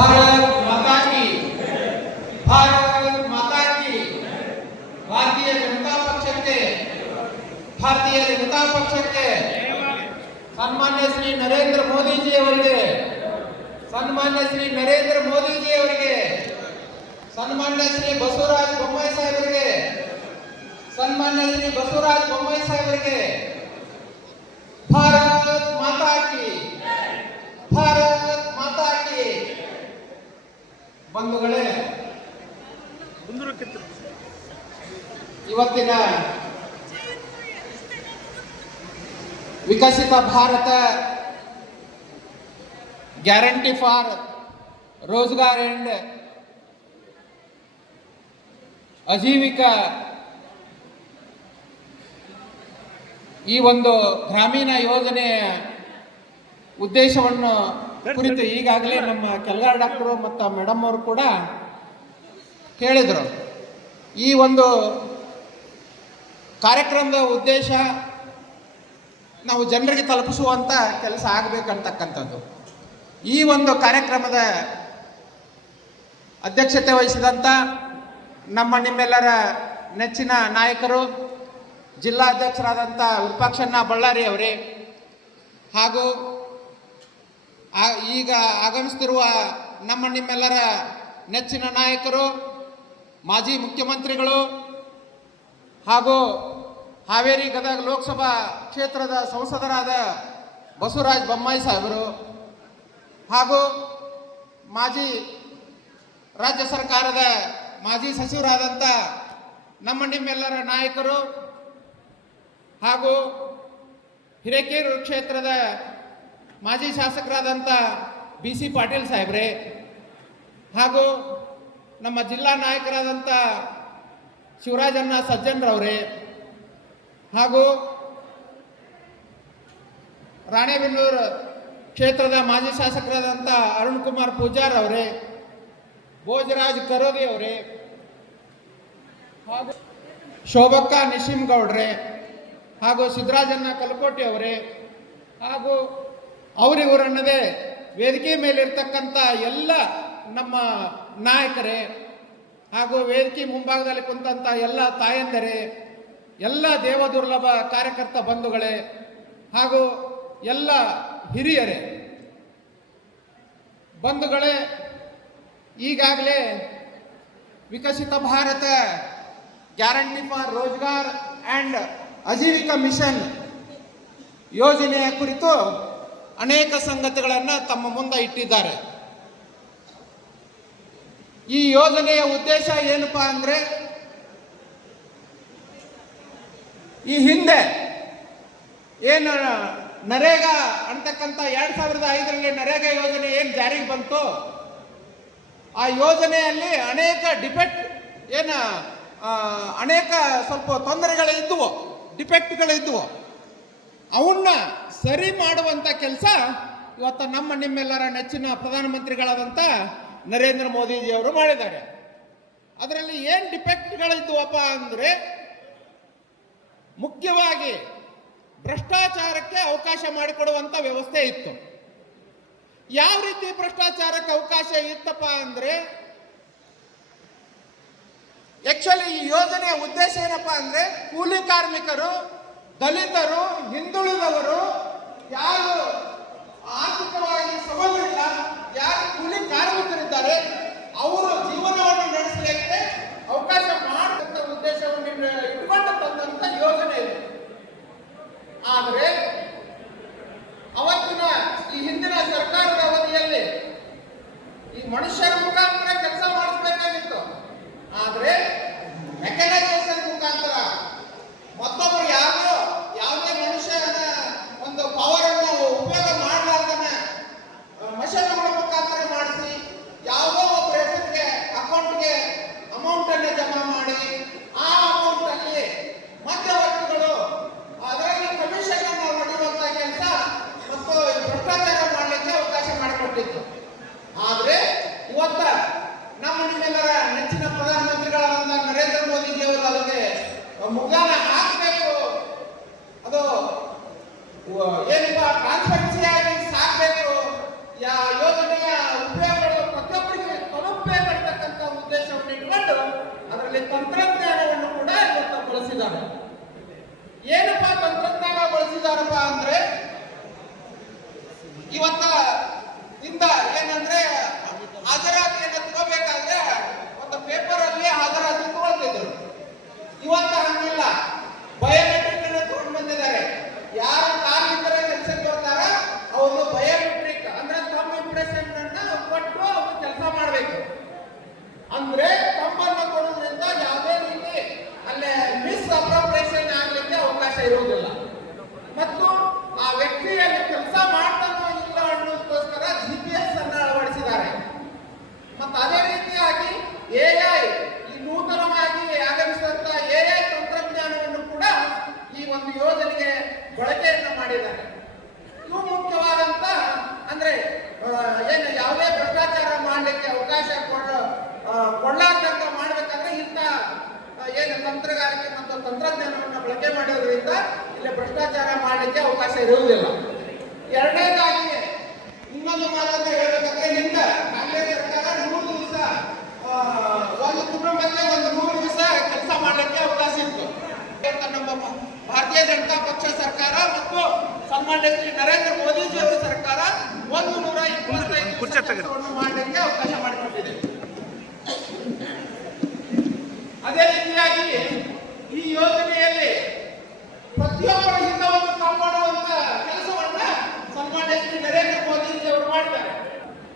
भारत माता की, भारत माता की। भारतीय जनता पक्षಕ್ಕೆ, भारतीय जनता पक्षಕ್ಕೆ ಸನ್ಮಾನ್ಯ ಶ್ರೀ ನರೇಂದ್ರ ಮೋದಿಜಿ ಅವರಿಗೆ, ಸನ್ಮಾನ್ಯ ಶ್ರೀ ನರೇಂದ್ರ ಮೋದಿಜಿ ಅವರಿಗೆ, ಸನ್ಮಾನ್ಯ ಶ್ರೀ ಬಸವರಾಜ ಬೊಮ್ಮಾಯಿ ಸಾಹೇಬರಿಗೆ, ಸನ್ಮಾನ್ಯ ಶ್ರೀ ಬಸವರಾಜ ಬೊಮ್ಮಾಯಿ ಸಾಹೇಬರಿಗೆ ಭಾರತ್ ಮಾತಾ ಕಿ, ಭಾರತ್ ಮಾತಾ ಕಿ. ಬಂಧುಗಳೇ, ಇವತ್ತಿನ Viksit Bharat guarantee for Rozgar and Ajeevika ಈ ಒಂದು ಗ್ರಾಮೀಣ ಯೋಜನೆಯ ಉದ್ದೇಶವನ್ನು ಕುರಿತು ಈಗಾಗಲೇ ನಮ್ಮ ಕೆಲ್ಗಾರ್ ಡಾಕ್ಟರು ಮತ್ತು ಮೇಡಮ್ ಅವರು ಕೂಡ ಹೇಳಿದರು. ಈ ಒಂದು ಕಾರ್ಯಕ್ರಮದ ಉದ್ದೇಶ ನಾವು ಜನರಿಗೆ ತಲುಪಿಸುವಂಥ ಕೆಲಸ ಆಗಬೇಕಂತಕ್ಕಂಥದ್ದು. ಈ ಒಂದು ಕಾರ್ಯಕ್ರಮದ ಅಧ್ಯಕ್ಷತೆ ವಹಿಸಿದಂಥ ನಿಮ್ಮೆಲ್ಲರ ನೆಚ್ಚಿನ ನಾಯಕರು, ಜಿಲ್ಲಾಧ್ಯಕ್ಷರಾದಂಥ ವಿರೂಪಾಕ್ಷಣ್ಣ ಬಳ್ಳಾರಿ ಅವರೇ, ಹಾಗೂ ಈಗ ಆಗಮಿಸುತ್ತಿರುವ ನಿಮ್ಮೆಲ್ಲರ ನೆಚ್ಚಿನ ನಾಯಕರು, ಮಾಜಿ ಮುಖ್ಯಮಂತ್ರಿಗಳು ಹಾಗೂ ಹಾವೇರಿ ಗದಗ ಲೋಕಸಭಾ ಕ್ಷೇತ್ರದ ಸಂಸದರಾದ ಬಸವರಾಜ ಬೊಮ್ಮಾಯಿ ಸಾಹೇಬರು, ಹಾಗೂ ಮಾಜಿ ರಾಜ್ಯ ಸರ್ಕಾರದ ಮಾಜಿ ಸಚಿವರಾದಂಥ ನಿಮ್ಮೆಲ್ಲರ ನಾಯಕರು, ಹಾಗೂ ಹಿರೇಕೆರೂರು ಕ್ಷೇತ್ರದ ಮಾಜಿ ಶಾಸಕರಾದಂಥ BC ಪಾಟೀಲ್ ಸಾಹೇಬ್ರೆ, ಹಾಗೂ ನಮ್ಮ ಜಿಲ್ಲಾ ನಾಯಕರಾದಂಥ ಶಿವರಾಜಣ್ಣ ಸಜ್ಜನ್ರವರೇ, ಹಾಗೂ ರಾಣೆಬೆನ್ನೂರು ಕ್ಷೇತ್ರದ ಮಾಜಿ ಶಾಸಕರಾದಂಥ ಅರುಣ್ ಕುಮಾರ್ ಪೂಜಾರ್ ಅವರೇ, ಭೋಜರಾಜ್ ಕರೋದಿ ಅವರೇ, ಹಾಗೂ ಶೋಭಕ್ಕ ನಿಶಿಮ್ಗೌಡ್ರೆ, ಹಾಗೂ ಸಿದ್ದರಾಜಣ್ಣ ಕಲಕೋಟೆ ಅವರೇ, ಹಾಗೂ ಅವರಿವರನ್ನದೇ ವೇದಿಕೆ ಮೇಲಿರ್ತಕ್ಕಂಥ ಎಲ್ಲ ನಮ್ಮ ನಾಯಕರೇ, ಹಾಗೂ ವೇದಿಕೆ ಮುಂಭಾಗದಲ್ಲಿ ಕುಂತಂಥ ಎಲ್ಲ ತಾಯಂದರೇ, ಎಲ್ಲ ದೇವದುರ್ಲಭ ಕಾರ್ಯಕರ್ತ ಬಂಧುಗಳೇ, ಹಾಗೂ ಎಲ್ಲ ಹಿರಿಯರೇ, ಬಂಧುಗಳೇ, ಈಗಾಗಲೇ Viksit Bharat guarantee for Rozgar and Ajeevika mission ಯೋಜನೆಯ ಕುರಿತು ಅನೇಕ ಸಂಗತಿಗಳನ್ನು ತಮ್ಮ ಮುಂದೆ ಇಟ್ಟಿದ್ದಾರೆ. ಈ ಯೋಜನೆಯ ಉದ್ದೇಶ ಏನಪ್ಪಾ ಅಂದರೆ, ಈ ಹಿಂದೆ ಏನು ನರೇಗಾ ಅಂತಕ್ಕಂಥ 2005ರಲ್ಲಿ ನರೇಗಾ ಯೋಜನೆ ಏನು ಜಾರಿಗೆ ಬಂತು, ಆ ಯೋಜನೆಯಲ್ಲಿ ಅನೇಕ ಅನೇಕ ಸ್ವಲ್ಪ ತೊಂದರೆಗಳಿದ್ದುವು, ಡಿಫೆಕ್ಟ್ಗಳಿದ್ದುವು. ಅವನ್ನ ಸರಿ ಮಾಡುವಂಥ ಕೆಲಸ ಇವತ್ತು ನಿಮ್ಮೆಲ್ಲರ ನೆಚ್ಚಿನ ಪ್ರಧಾನಮಂತ್ರಿಗಳಾದಂಥ ನರೇಂದ್ರ ಮೋದಿಜಿಯವರು ಮಾಡಿದ್ದಾರೆ. ಅದರಲ್ಲಿ ಏನು ಡಿಫೆಕ್ಟ್ಗಳಿದ್ದುವಪ್ಪ ಅಂದರೆ, ಮುಖ್ಯವಾಗಿ ಭ್ರಷ್ಟಾಚಾರಕ್ಕೆ ಅವಕಾಶ ಮಾಡಿಕೊಡುವಂಥ ವ್ಯವಸ್ಥೆ ಇತ್ತು. ಯಾವ ರೀತಿ ಭ್ರಷ್ಟಾಚಾರಕ್ಕೆ ಅವಕಾಶ ಇತ್ತಪ್ಪ ಅಂದರೆ, ಆಕ್ಚುಲಿ ಈ ಯೋಜನೆಯ ಉದ್ದೇಶ ಏನಪ್ಪಾ ಅಂದರೆ, ಕೂಲಿ ಕಾರ್ಮಿಕರು, ದಲಿತರು, ಹಿಂದುಳಿದವರು, ಯಾರು ಆರ್ಥಿಕವಾಗಿ ಸಬಲರಿಲ್ಲ, ಯಾರು ಕೂಲಿ ಕಾರ್ಮಿಕರಿದ್ದಾರೆ, ಅವರು ಜೀವನವನ್ನು ನಡೆಸಲಿಕ್ಕೆ ಅವಕಾಶ ಮಾಡತಕ್ಕ ಉದ್ದೇಶವನ್ನು ಇಟ್ಕೊಂಡು ತಂದಂಥ ಯೋಜನೆ ಇದೆ. ಆದರೆ ಅವತ್ತಿನ ಈ ಹಿಂದಿನ ಸರ್ಕಾರದ ಅವಧಿಯಲ್ಲಿ ಈ ಮನುಷ್ಯರ ಮುಖಾಂತರ ಕೆಲಸ ಮಾಡಿಸಬೇಕಾಗಿತ್ತು. ಆದರೆ ಮೆಕ್ಯಾನೈಸೇಷನ್ ಮುಖಾಂತರ ಮತ್ತೊಬ್ಬರು ಯಾವುದೇ ಮನುಷ್ಯನ ಒಂದು ಪವರ್ ಅನ್ನು ಉಪಯೋಗ ಮಾಡಲಾರ್ದನ್ನ ಮಷೀನ್ಗಳ ಮುಖಾಂತರ ಮಾಡಿಸಿ, ಯಾವುದೋ ಒಬ್ಬರ ಹೆಸರಿಗೆ ಅಕೌಂಟ್ಗೆ ಅಮೌಂಟ್ ಅನ್ನು ಜಮಾ ಮಾಡಿ, ಆ ಅಮೌಂಟ್ ಅಲ್ಲಿ ಮಧ್ಯವರ್ತಿಗಳು ಅದರಲ್ಲಿ ಕಮಿಷನ್ ಅನ್ನು ಹೊಡೆಯುವಂತ ಕೆಲಸ ಮತ್ತು ಭ್ರಷ್ಟಾಚಾರ ಮಾಡಲಿಕ್ಕೆ ಅವಕಾಶ ಮಾಡಿಕೊಟ್ಟಿತ್ತು. ಆದರೆ ಇವತ್ತು ಇವತ್ತ ಇಂದ ಏನಂದ್ರೆ ಹಾಜರಾತಿಯನ್ನು ತಗೋಬೇಕಾದ್ರೆ ಒಂದು ಪೇಪರ್ ಅಲ್ಲಿ ಹಾಜರಾತಿ ತಗೊಳ್ತಿದ್ರು. ಇವತ್ತ ಹಂಗಿಲ್ಲ, ಬಯೋಮೆಟ್ರಿಕ್ ಅನ್ನು ತಗೊಂಡು ಬಂದಿದ್ದಾರೆ. ಯಾರು ಕಾರ್ಮಿಕರ ಕೆಲಸಕ್ಕೆ ಬರ್ತಾರ ಅವರು ಬಯೋಮೆಟ್ರಿಕ್ ಅಂದ್ರೆ ತಮ್ಮ ಇಂಪ್ರೆಷನ್ ಅನ್ನ ಕೊಟ್ಟು ಅವರು ಕೆಲಸ ಮಾಡಬೇಕು. ಅಂದ್ರೆ ತಮ್ಮನ್ನು ಕೊಡೋದ್ರಿಂದ ಯಾವುದೇ ರೀತಿ ಅಲ್ಲೇ ಮಿಸ್ ಅಪ್ರೋಪ್ರಿಯೇಷನ್ ಆಗ್ಲಿಕ್ಕೆ ಅವಕಾಶ ಇರುವುದಿಲ್ಲ. ಮತ್ತು ಆ ವ್ಯಕ್ತಿಯಲ್ಲಿ ಕೆಲಸ ಮಾಡ್ತಾನೋ ಇಲ್ಲ ಅನ್ನೋದಕ್ಕೋಸ್ಕರ GPS ಅನ್ನು ಅಳವಡಿಸಿದ್ದಾರೆ. ಮತ್ತು ಅದೇ ರೀತಿಯಾಗಿ AI, ಈ ನೂತನವಾಗಿ ಆಗಮಿಸಿದಂತ AI ತಂತ್ರಜ್ಞಾನವನ್ನು ಕೂಡ ಈ ಒಂದು ಯೋಜನೆಗೆ ಬಳಕೆಯನ್ನು ಮಾಡಿದ್ದಾರೆ. ಇವು ಮುಖ್ಯವಾದಂತ ಅಂದ್ರೆ ಏನು ಯಾವುದೇ ಭ್ರಷ್ಟಾಚಾರ ಮಾಡಲಿಕ್ಕೆ ಅವಕಾಶ ಕೊಳ್ಳಾರ್ದಂತ ಮಾಡ್ಬೇಕಂದ್ರೆ ಇಂಥ ಏನು ತಂತ್ರಗಾರಿಕೆ ಮತ್ತು ತಂತ್ರಜ್ಞಾನವನ್ನು ಬಳಕೆ ಮಾಡೋದ್ರಿಂದ ಇಲ್ಲಿ ಭ್ರಷ್ಟಾಚಾರ ಮಾಡಲಿಕ್ಕೆ ಅವಕಾಶ ಇರುವುದಿಲ್ಲ. ಎರಡನೇದಾಗಿ ಇನ್ನೊಂದು ಮಾತನ್ನ ಹೇಳ್ಬೇಕಂದ್ರೆ ಹಿಂದ ಕಾಂಗ್ರೆಸ್ ಸರ್ಕಾರ 100 ದಿವಸ ಒಂದು ಕುಟುಂಬಕ್ಕೆ 100 ದಿವಸ ಕೆಲಸ ಮಾಡಲಿಕ್ಕೆ ಅವಕಾಶ ಇತ್ತು. ನಮ್ಮ ಭಾರತೀಯ ಜನತಾ ಪಕ್ಷ ಸರ್ಕಾರ ಮತ್ತು ಸನ್ಮಾನ್ಯ ಶ್ರೀ ನರೇಂದ್ರ ಮೋದಿಜಿ ಅವರ ಸರ್ಕಾರ 125 ಮಾಡಲಿಕ್ಕೆ ಅವಕಾಶ ಮಾಡಿಕೊಟ್ಟಿದೆ. ಅದೇ ರೀತಿಯಾಗಿ ಈ ಯೋಜನೆಯಲ್ಲಿ ಪ್ರತಿಯೊಬ್ಬರ ಹಿತವನ್ನು ಕಾಪಾಡುವಂತ ಕೆಲಸವನ್ನ ಸನ್ಮಾನ್ಯ ಶ್ರೀ ನರೇಂದ್ರ ಮೋದಿಜಿ ಅವರು ಮಾಡಿದ್ದಾರೆ.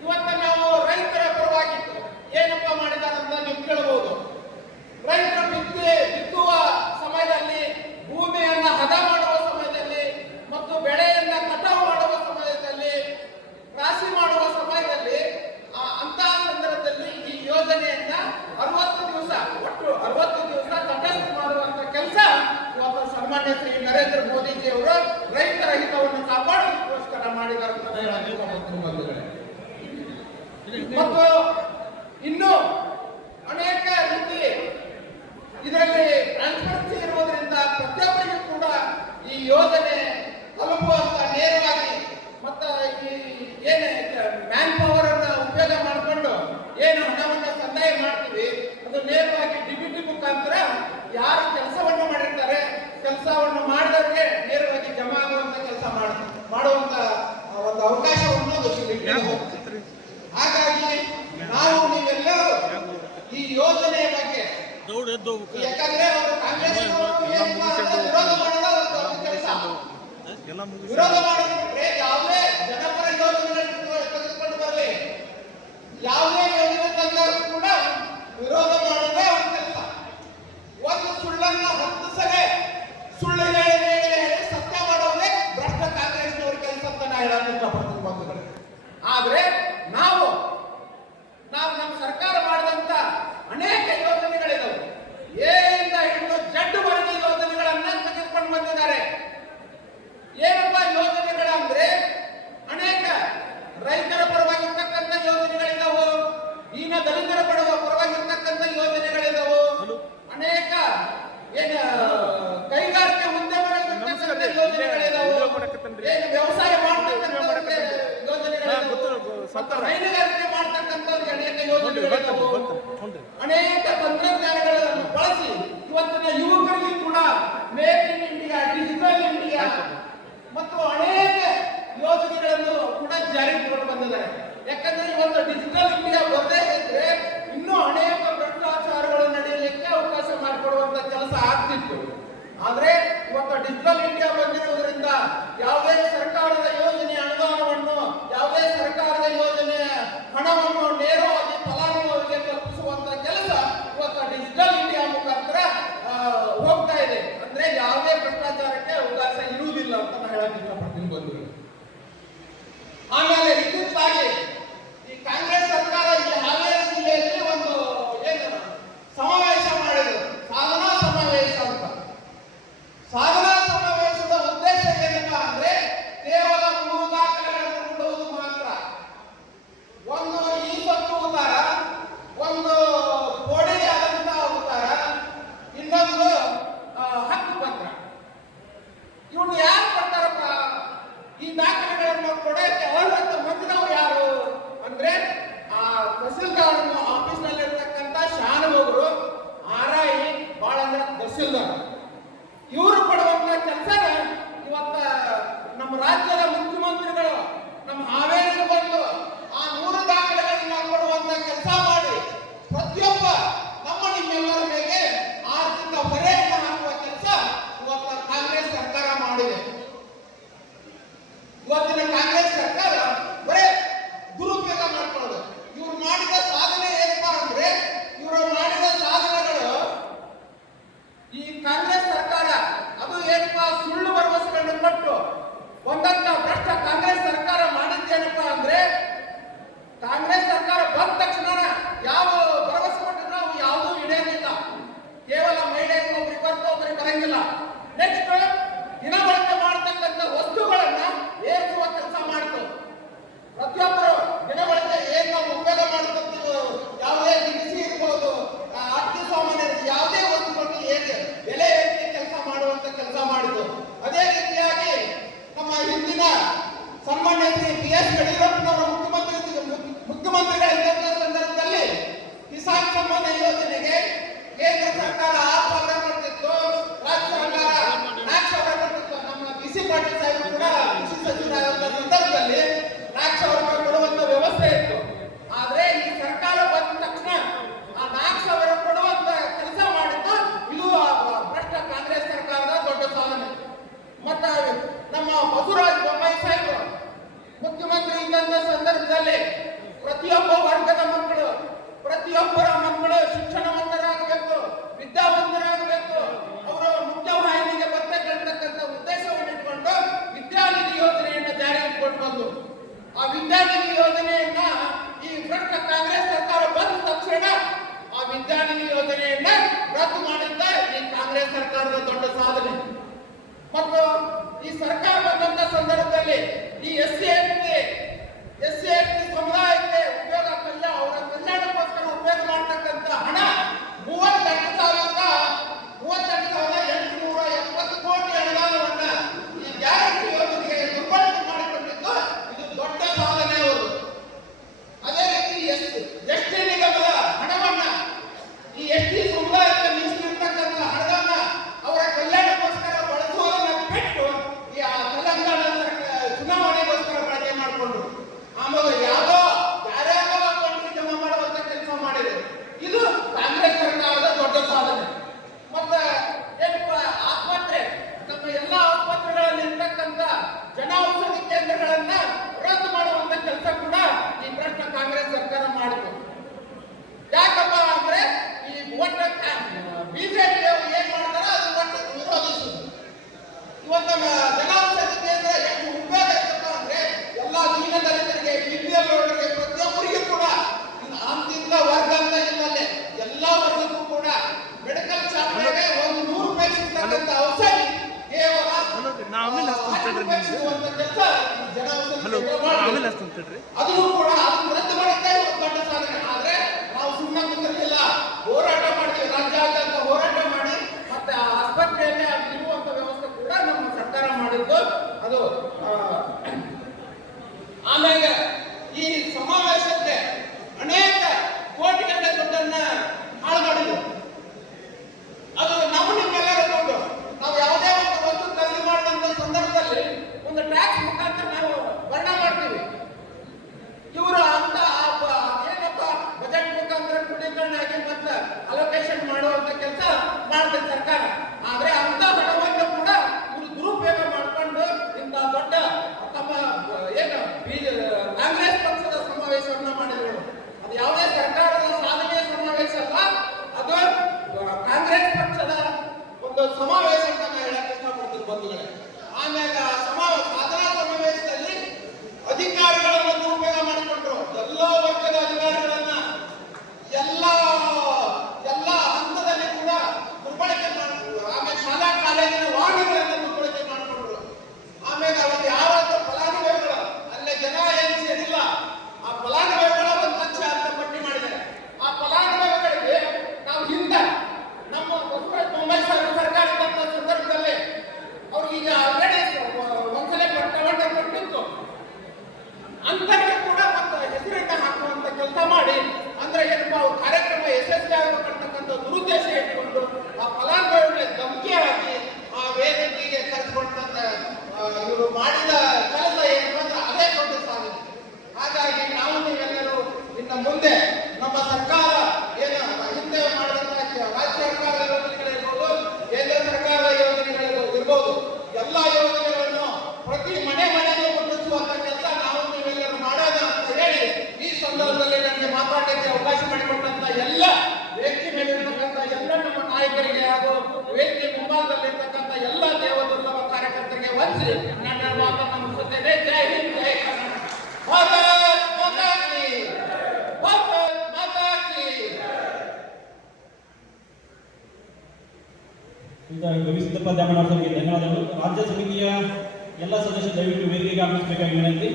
ಇವತ್ತ ನಾವು ರೈತರ ಪರವಾಗಿತ್ತು ಏನಪ್ಪ ಮಾಡಿದ್ದಾರೆ ಅಂತ ನೀವು ಕೇಳಬಹುದು. ರೈತರು ಬಿತ್ತುವ ಸಮಯದಲ್ಲಿ, ಭೂಮಿಯನ್ನ ಹದ ಮಾಡುವ ಸಮಯದಲ್ಲಿ ಮತ್ತು ಬೆಳೆಯನ್ನ ಕಟಾವು ಮಾಡುವ ಸಮಯದಲ್ಲಿ, ರಾಶಿ ಮಾಡುವ ಸಮಯದಲ್ಲಿ ಅಂತಹ ಸಂದರ್ಭದಲ್ಲಿ ಈ ಯೋಜನೆಯನ್ನ 60 ದಿವಸ ಒಟ್ಟು 60 ದಿವಸ ತಟಸ್ಥ ಮಾಡುವಂತ ಕೆಲಸ ಇವತ್ತು ಸನ್ಮಾನ್ಯ ಶ್ರೀ ನರೇಂದ್ರ ಮೋದಿಜಿ ಅವರು ರೈತರ ಹಿತವನ್ನು ಕಾಪಾಡೋದಕ್ಕೋಸ್ಕರ ಮಾಡಿದ್ದಾರೆ ಅಂತ ಹೇಳಬಹುದು. ಮತ್ತು ಇನ್ನು ಅನೇಕ ರೀತಿ ಇದರಲ್ಲಿ ಟ್ರಾನ್ಸ್ಪರೆನ್ಸಿ ಇರುವುದರಿಂದ ಪ್ರತಿಯೊಬ್ಬರಿಗೂ ಕೂಡ ಈ ಯೋಜನೆ ತಲುಪುವಂತ ನೇರವಾಗಿ ಮತ್ತು ಈ ಏನು ಮ್ಯಾನ್ ಪವರ್ ಅನ್ನ ಉಪಯೋಗ ಮಾಡಿಕೊಂಡು ಏನು ಹಣವನ್ನು ಸಂದಾಯ ಮಾಡ್ತೀವಿ ಅದು ನೇರವಾಗಿ DBT ಮುಖಾಂತರ ಯಾರು ಕೆಲಸವನ್ನು ಮಾಡಿರ್ತಾರೆ ಕೆಲಸವನ್ನು ಮಾಡಿದವರಿಗೆ ನೇರವಾಗಿ ಜಮಾ ಆಗುವಂತ ಕೆಲಸ ಮಾಡುವಂತ ಒಂದು ಅವಕಾಶವನ್ನು ಹೋಗ್ತದೆ. ಹಾಗಾಗಿ ನಾವು ನೀವೆಲ್ಲರೂ ಈ ಯೋಜನೆಯ ಬಗ್ಗೆ ಯಾಕಂದ್ರೆ ಅವರು ಕಾಂಗ್ರೆಸ್ ವಿರೋಧ ಮಾಡೋದು ಕೆಲಸ, ವಿರೋಧ ಮಾಡೋದ್ರೆ ಯಾವುದೇ ಜನಪರ ಯೋಜನೆಗಳನ್ನು ತೆಗೆದುಕೊಂಡು ಬರಲಿ, ಯಾವುದೇ ಯೋಜನೆ ತಂದರೂ ಕೂಡ ವಿರೋಧ ಮಾಡೋದೇ ಒಂದು ಕೆಲಸ. ಒಂದು ಸುಳ್ಳನ್ನು 10 ಸಲ ಸುಳ್ಳು ಹೇಳಿ ಸತ್ಯ ಮಾಡೋದೇ ಭ್ರಷ್ಟ ಕಾಂಗ್ರೆಸ್ನವ್ರ ಕೆಲಸ ಅಂತ ನಾ ಹೇಳೋದು ಇಷ್ಟಪಡ್ತೀನಿ ಬಂಧುಗಳು. ಆದ್ರೆ ನಾವು ನಮ್ಮ ಸರ್ಕಾರ ಮಾಡಿದಂತ ಅನೇಕ ಯೋಜನೆಗಳಿದಾವೆ. ಏಯಿಂದ ಹಿಡಿದು ಜಡ್ಡುವರೆಗೆ ಯೋಜನೆಗಳನ್ನ ತೆಗೆದುಕೊಂಡು ಬಂದಿದ್ದಾರೆ. ಏನಪ್ಪ ಯೋಜನೆಗಳಂದ್ರೆ ಅನೇಕ ರೈತರ ಪರವಾಗಿರ್ತಕ್ಕಂಥ ಯೋಜನೆಗಳಿದಾವು, ದೀನ ದಲಿತರ ಪರವಾಗಿರ್ತಕ್ಕಂಥ ಯೋಜನೆಗಳಿದಾವು, ಅನೇಕ ಏನು ಕೈಗಾರಿಕೆ ಉದ್ಯಮಗಳಿರ್ತಕ್ಕಂಥ ಯೋಜನೆಗಳಿದಾವು, ಏನು ವ್ಯವಸಾಯ ಮಾಡ್ತಕ್ಕಂಥ ಯೋಜನೆಗಳಿದಾವು, ಹೈನುಗಾರಿಕೆ ಮಾಡ್ತಕ್ಕಂಥದ್ದು ಅನೇಕ ಯೋಜನೆಗಳಿದಾವು. ಅನೇಕ ತಂತ್ರಜ್ಞಾನಗಳನ್ನು ಬಳಸಿ ಇವತ್ತಿನ ಯುವಕರಿಗೆ ಕೂಡ make in India, digital India ಮತ್ತು ಅನೇಕ ಯೋಜನೆಗಳನ್ನು ಕೂಡ ಜಾರಿಗೆ ಬಂದಿದ್ದಾರೆ. ಯಾಕಂದ್ರೆ ಇವತ್ತು ಡಿಜಿಟಲ್ ಇಂಡಿಯಾ ಬರದೇ ಇದ್ರೆ ಇನ್ನೂ ಅನೇಕ ಭ್ರಷ್ಟಾಚಾರಗಳು ನಡೆಯಲಿಕ್ಕೆ ಅವಕಾಶ ಮಾಡಿಕೊಡುವಂತ ಕೆಲಸ ಆಗ್ತಿತ್ತು. ಆದ್ರೆ ಇವತ್ತು ಡಿಜಿಟಲ್ ಇಂಡಿಯಾ ಬಂದಿರುವುದರಿಂದ ಯಾವುದೇ ಸರ್ಕಾರದ ಯೋಜನೆ ಅನುದಾನವನ್ನು, ಯಾವುದೇ ಸರ್ಕಾರದ ಯೋಜನೆಯ ಹಣವನ್ನು ನೇರವಾಗಿ ಫಲಾನುಭವಿಗೆ ತಲುಪಿಸುವಂತ ಕೆಲಸ ಇವತ್ತು ಡಿಜಿಟಲ್ ಇಂಡಿಯಾ ಮುಖಾಂತರ ಹೋಗ್ತಾ ಇದೆ. ಅಂದ್ರೆ ಯಾವುದೇ ಭ್ರಷ್ಟಾಚಾರಕ್ಕೆ ಅವಕಾಶ ಇರುವುದಿಲ್ಲ ಅಂತ ನಾನು ಹೇಳಕ್ ಇಷ್ಟಪಡ್ತೀನಿ ಬಂಧುಗಳು. ಆಮೇಲೆ ಇತ್ತೀಚೆಗೆ ಈ ಕಾಂಗ್ರೆಸ್ ಸರ್ಕಾರ ಈ ಹಾವೇರಿ ಜಿಲ್ಲೆಯಲ್ಲಿ ಒಂದು ಏನು ಸಮಾವೇಶ ಮಾಡಿದ್ರು, ಸಾಧನಾ ಸಮಾವೇಶ ಅಂತ. ಸಾಧನಾ ಸಮಾವೇಶದ ಉದ್ದೇಶ ಏನಪ್ಪಾ ಅಂದ್ರೆ ಕೇವಲ 3 ದಾಖಲೆಗಳನ್ನು ಕೊಡುವುದು ಮಾತ್ರ. ಒಂದು ಈ ಪ್ರತಿಯೊಬ್ಬ ವರ್ಗದ ಮಕ್ಕಳು, ಪ್ರತಿಯೊಬ್ಬರ ಮಕ್ಕಳು ಶಿಕ್ಷಣವಂತರಾಗಬೇಕು, ವಿದ್ಯಾವಂತರಾಗಬೇಕು, ಅವರು ಮುಖ್ಯವಾಹಿನಿಗೆ ಬರ್ತಕ್ಕಂಥ ಉದ್ದೇಶವನ್ನು ಇಟ್ಕೊಂಡು ವಿದ್ಯಾನಿಧಿ ಯೋಜನೆಯನ್ನ ಜಾರಿಗೆ ಕೊಟ್ಟು ಬಂದು, ಆ ವಿದ್ಯಾನಿಧಿ ಯೋಜನೆಯನ್ನ ಈ ಭ್ರಷ್ಟ ಕಾಂಗ್ರೆಸ್ ಸರ್ಕಾರ ಬಂದ ತಕ್ಷಣ ಆ ವಿದ್ಯಾನಿಧಿ ಯೋಜನೆಯನ್ನ ರದ್ದು ಮಾಡಿದ್ದ ಈ ಕಾಂಗ್ರೆಸ್ ಸರ್ಕಾರದ ದೊಡ್ಡ ಸಾಧನೆ. ಮತ್ತು ಈ ಸರ್ಕಾರ ಬಂದಂತ ಸಂದರ್ಭದಲ್ಲಿ ಈ ಎಸ್ಸಿ ಎಸ್ಟಿ ಸಮುದಾಯಕ್ಕೆ ಉಪಯೋಗ ಅವರ ಕಲ್ಯಾಣಕ್ಕೋಸ್ಕರ ಉಪಯೋಗ ಮಾಡತಕ್ಕಂತ ಹಣ 38,870 ಕೋಟಿ ಅನುದಾನವನ್ನ ಈ ಗ್ಯಾರಂಟಿ ಯೋಜನೆಗೆ ದುರ್ಬಳಕೆ ಮಾಡಿಕೊಂಡಿದ್ದು ಇದು ದೊಡ್ಡ ಸಾಧನೆ ಅವರು. ಅದೇ ರೀತಿ ಎಸ್ಟಿ ನಿಗಮದ ಹಣವನ್ನ ಈ ಎಸ್ಟಿ ಸಮುದಾಯಕ್ಕೆ ಮೀಸಲಿರ್ತಕ್ಕಂಥ ಹಣವನ್ನ ಅವರ ಕಲ್ಯಾಣಕ್ಕೋಸ್ಕರ ಬಳಸುವುದನ್ನ ಬಿಟ್ಟು ಈ ತೆಲಂಗಾಣ ಚುನಾವಣೆಗೋಸ್ಕರ ಬಳಕೆ ಮಾಡಿಕೊಂಡ್ರು. ಆಮೇಲೆ ಯಾವ್ದೋ ಯಾರ್ಯಾರೋ ಅಕೌಂಟ್ಗೆ ಜಮಾ ಮಾಡುವಂತ ಕೆಲಸ ಮಾಡಿದೆ. ಇದು ಕಾಂಗ್ರೆಸ್ ಸರ್ಕಾರದ ದೊಡ್ಡ ಸಾಧನೆ. ಮತ್ತೆ ಏನಪ್ಪ ಆಸ್ಪತ್ರೆ, ನಮ್ಮ ಎಲ್ಲಾ ಆಸ್ಪತ್ರೆಗಳಲ್ಲಿ ಇರ್ತಕ್ಕಂಥ ಜನೌಷಧಿ ಕೇಂದ್ರಗಳನ್ನ ರದ್ದು ಮಾಡುವಂತ ಕೆಲಸ ಕೂಡ ಈ ಭ್ರಷ್ಟ ಕಾಂಗ್ರೆಸ್ ಸರ್ಕಾರ ಮಾಡಿತು. ಯಾಕಪ್ಪ ಅಂದ್ರೆ ಈ ಒಟ್ಟ ಬಿಜೆಪಿ ಏನ್ ಮಾಡ್ತಾರ ಅದು ಒಟ್ಟು ವಿರೋಧಿಸುದು. ಇವತ್ತು ಜನೌಷಧಿ ಕೇಂದ್ರ ಎಷ್ಟು ಉಪಯೋಗ ಇತ್ತಪ್ಪ ಅಂದ್ರೆ ಎಲ್ಲಾ ದೀನ ದಲಿತರಿಗೆ, ಬಿಪಿಎಲ್ ವರ್ಗರಿಗೆ, ಪ್ರತಿಯೊಬ್ಬರಿಗೂ ಕೂಡ ಅಂತಿಂತ ವರ್ಗ ಅಂತ ಇಲ್ಲಲ್ಲೇ ಎಲ್ಲಾ ವರ್ಗಕ್ಕೂ ಕೂಡ ಮೆಡಿಕಲ್ ಶಾಪ್ಗೆ ಒಂದು 100 ರೂಪಾಯಿ ಸಿಗ್ತಕ್ಕಂಥ ಔಷಧಿ ಕೇವಲ ಅದನ್ನು ಕೂಡ ಅದನ್ನು ರದ್ದು ಮಾಡಿದ್ದೇ ದೊಡ್ಡ ಸಾಧನೆ. ಆದ್ರೆ ನಾವು ಸುಮ್ಮನೆ ಕುಂತಿರ್ಲಿಲ್ಲ, ಹೋರಾಟ ಮಾಡಿದ್ವಿ, ರಾಜ್ಯಾದ್ಯಂತ ಹೋರಾಟ ಮಾಡಿ ಮತ್ತೆ ಆ ಆಸ್ಪತ್ರೆಯಲ್ಲಿ ಇರುವಂತ ವ್ಯವಸ್ಥೆ ಕೂಡ ನಮ್ಮ ಸರ್ಕಾರ ಮಾಡಿದ್ದು. ಅದು ಆಮೇಲೆ ಈ ಸಮಾವೇಶಕ್ಕೆ ಅನೇಕ ಕೋಟಿಗಟ್ಟಲೆ ದುಡ್ಡನ್ನ ಹಾಳು ಮಾಡಿದ್ರು. ಅದು ನಾವು ನಿಮ್ಮೆಲ್ಲರ ದುಡ್ಡು. ನಾವು ಯಾವುದೇ ಒಂದು ವಸ್ತು ಖರೀದಿ ಮಾಡುವಂತ ಸಂದರ್ಭದಲ್ಲಿ ಒಂದು ಟ್ಯಾಕ್ಸ್ ಮುಖಾಂತರ ನಾವು ವರ್ಣ ಮಾಡ್ತೀವಿ. ಇವರು ಅಂತ ಏನಪ್ಪ ಬಜೆಟ್ ಮುಖಾಂತರ ಕ್ರೋಢೀಕರಣ ಆಗಿ ಮತ್ತೆ ಅಲೋಕೇಶನ್ ಮಾಡುವಂತ ಕೆಲಸ ಮಾಡ್ತಾರೆ ಸರ್ಕಾರ. ಆದ್ರೆ ಅಂತ ಹಣವನ್ನು ಕೂಡ ಇವರು ದುರುಪಯೋಗ ಮಾಡಿಕೊಂಡು ಇಂಥ ದೊಡ್ಡ ತಮ್ಮ ಏನು ಕಾಂಗ್ರೆಸ್ ಪಕ್ಷದ ಸಮಾವೇಶವನ್ನ ಮಾಡಿದ್ರು. ಅದು ಯಾವುದೇ ಸರ್ಕಾರದ ಸಾಧನೆಯ ಸಮಾವೇಶ ಅಲ್ಲ, ಅದು ಕಾಂಗ್ರೆಸ್ ಪಕ್ಷದ ಒಂದು ಸಮಾವೇಶ ಅಂತ ನಾನು ಹೇಳಕ್ ಇಷ್ಟಪಡ್ತೀನಿ ಬಂಧುಗಳೇ. ಆಮೇಲೆ ಸಾಧನಾ ಸಮಾವೇಶದಲ್ಲಿ ಅಧಿಕಾರಿಗಳನ್ನ ದುರುಪಯೋಗ ಮಾಡಿಕೊಂಡ್ರು. ಎಲ್ಲ ವರ್ಗದ ಅಧಿಕಾರಿಗಳನ್ನ ಎಲ್ಲ ಹಂತದಲ್ಲಿ ಕೂಡ ದುರ್ಬಳಕೆ ಮಾಡಿದ್ರು. ಆಮೇಲೆ ಶಾಲಾ ಕಾಲೇಜಿನ ವಾಹನಗಳನ್ನ ದುರ್ಬಳಕೆ ಮಾಡಿಕೊಂಡ್ರು. ಆಮೇಲೆ ಅವತ್ತು ಯಾವತ್ತ ಫಲಾನುಭವಿಗಳು ಅಲ್ಲೇ ಜನ ಏನು ಸೇರಿಲ್ಲ, ಆ ಫಲಾನುಭವಿಗಳ ಒಂದು ಲಕ್ಷ ಅಂತ ಪಟ್ಟಿ ಮಾಡಿದ್ದಾರೆ. ಆ ಫಲಾನುಭವಿಗಳಿಗೆ ನಾವು ಹಿಂದೆ ನಮ್ಮ 90,000 ಸರ್ಕಾರ ಇದ್ದಂತ ಸಂದರ್ಭದಲ್ಲಿ ಅವ್ರಿಗೆ ಆಲ್ರೆಡಿ ಒಂದ್ಸಲ ಕೊಟ್ಟಿತ್ತು. ಅಂತಕ್ಕೆ ಕೂಡ ಮತ್ತೆ ಹೆಸರನ್ನ ಹಾಕುವಂತ ಕೆಲಸ ಮಾಡಿ, ಅಂದ್ರೆ ಏನಪ್ಪ ಅವ್ರ ಕಾರ್ಯಕ್ರಮ ಯಶಸ್ವಿ ಆಗಬೇಕಂತಕ್ಕಂಥ ದುರುದ್ದೇಶ ಇಟ್ಕೊಂಡು ಆ ಫಲಾನುಭವಿಗಳಿಗೆ ಧಮಕಿ ಹಾಕಿ ಆ ವೇದಿಕೆಗೆ ಕರೆಸ್ಕೊಂಡಂತ ಇವರು ಮಾಡಿದ ಕೆಲಸ ಏನಪ್ಪ ಅಂದ್ರೆ ಅದೇ ದೊಡ್ಡ ಸಾಧನೆ. ಹಾಗಾಗಿ ನಾವು ನೀವೆಲ್ಲರೂ ಇನ್ನು ಮುಂದೆ ನಮ್ಮ ಸರ್ಕಾರ ಏನು ಹಿಂದೆ ಮಾಡಿದಂತ ರಾಜ್ಯ ಸರ್ಕಾರದ ಯೋಜನೆಗಳಿರ್ಬೋದು, ಕೇಂದ್ರ ಸರ್ಕಾರದ ಯೋಜನೆಗಳಿರ್ಬೋದು, ಎಲ್ಲ ಯೋಜನೆಗಳನ್ನು ಪ್ರತಿ ಮನೆಗೂ ಮುಟ್ಟಿಸುವಂತ ಕೆಲಸ ನಾವು ನೀವೆಲ್ಲರೂ ಮಾಡೋಣ ಅಂತ ಹೇಳಿ ಈ ಸಂದರ್ಭದಲ್ಲಿ ನನಗೆ ಮಾತಾಡಲಿಕ್ಕೆ ಅವಕಾಶ ಮಾಡಿಕೊಟ್ಟಂತ ಎಲ್ಲ ವೇದಿಕೆ ಮೇಲಿರ್ತಕ್ಕಂಥ ಎಲ್ಲ ನಮ್ಮ ನಾಯಕರಿಗೆ ಹಾಗೂ ವೇದಿಕೆ ಮುಂಭಾಗದಲ್ಲಿರ್ತಕ್ಕಂಥ ಎಲ್ಲ ದೇವದುರ್ಲಭ ಕಾರ್ಯಕರ್ತರಿಗೆ ವಂದಿಸಿ ನನ್ನ ಮಾತನ್ನು ಮುಗಿಸುತ್ತೇನೆ. ಜೈ ಹಿಂದ್, ಜೈ ಕರ್ನಾಟಕ. ಭಾರತ್ ಮಾತಾ ಕಿ, ಭಾರತ್ ಮಾತಾ ಕಿ. ಗವಿಸಿದ್ದಪ್ಪ ದ್ಯಾಮಣ್ಣವರಿಗೆ ಧನ್ಯವಾದಗಳು. ರಾಜ್ಯ ಸಮಿತಿಯ ಎಲ್ಲ ಸದಸ್ಯರು ದಯವಿಟ್ಟು ವೇದಿಕೆಗೆ ಆಗಮಿಸಬೇಕಾಗಿ ವಿನಂತಿ.